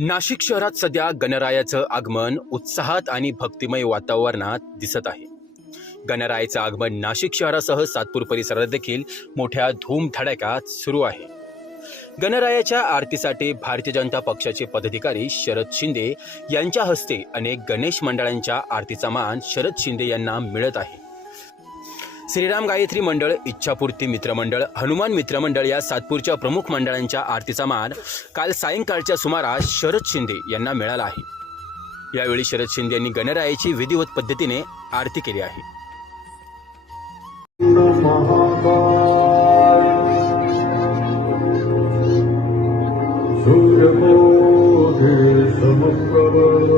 नाशिक शहरात सध्या गणरायाचं आगमन उत्साहात आणि भक्तिमय वातावरणात दिसत आहे. गणरायाचं आगमन नाशिक शहरासह सातपूर परिसरात देखील मोठ्या धूमधडाक्यात सुरू आहे. गणरायाच्या आरतीसाठी भारतीय जनता पक्षाचे पदाधिकारी शरद शिंदे यांच्या हस्ते अनेक गणेश मंडळांच्या आरतीचा मान शरद शिंदे यांना मिळत आहे. श्रीराम गायत्री मंडळ इच्छापूर्ती मित्रमंडळ हनुमान मित्रमंडळ या सातपूरच्या प्रमुख मंडळांच्या आरतीचा मान काल सायंकाळच्या सुमारास शरद शिंदे यांना मिळाला आहे. यावेळी शरद शिंदे यांनी गणरायाची विधिवत पद्धतीने आरती केली आहे. सूर्यकोटि समप्रभ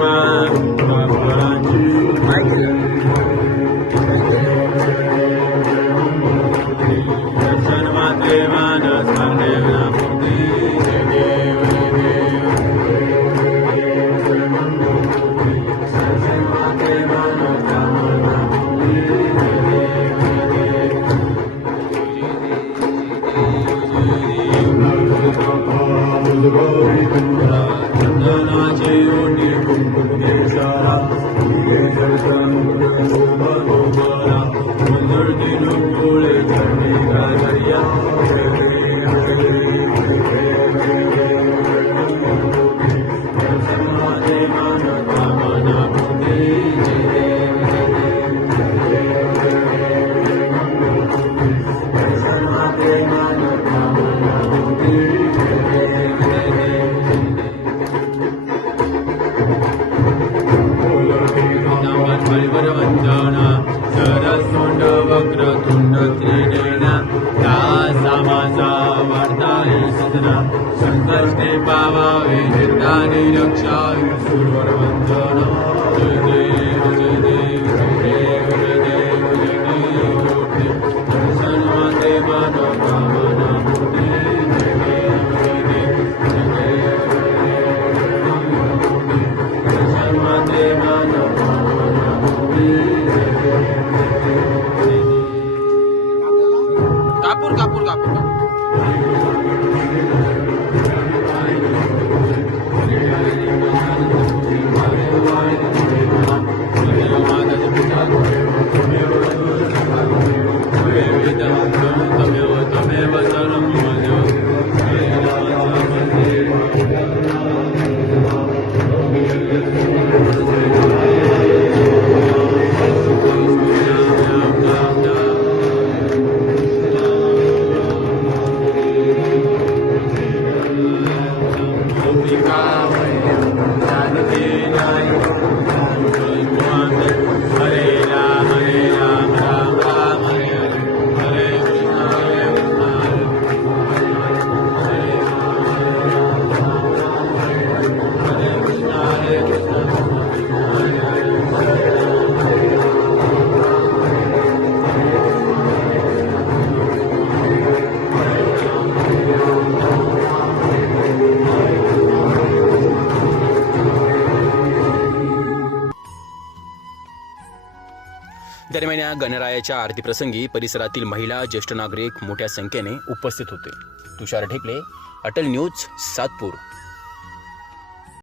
मा कुंकुमे सरस्वणवक्रुण्डक्रीडना सामासा वार्ताय सदना सन्तस्ते पावा वैदानि रक्षायु सुरवरवन्द কাপুর কাপুর কাপুর কাপুর दरम्यान या गणरायाच्या आरतीप्रसंगी परिसरातील महिला ज्येष्ठ नागरिक मोठ्या संख्येने उपस्थित होते. तुषार ढेकले अटल न्यूज सातपूर.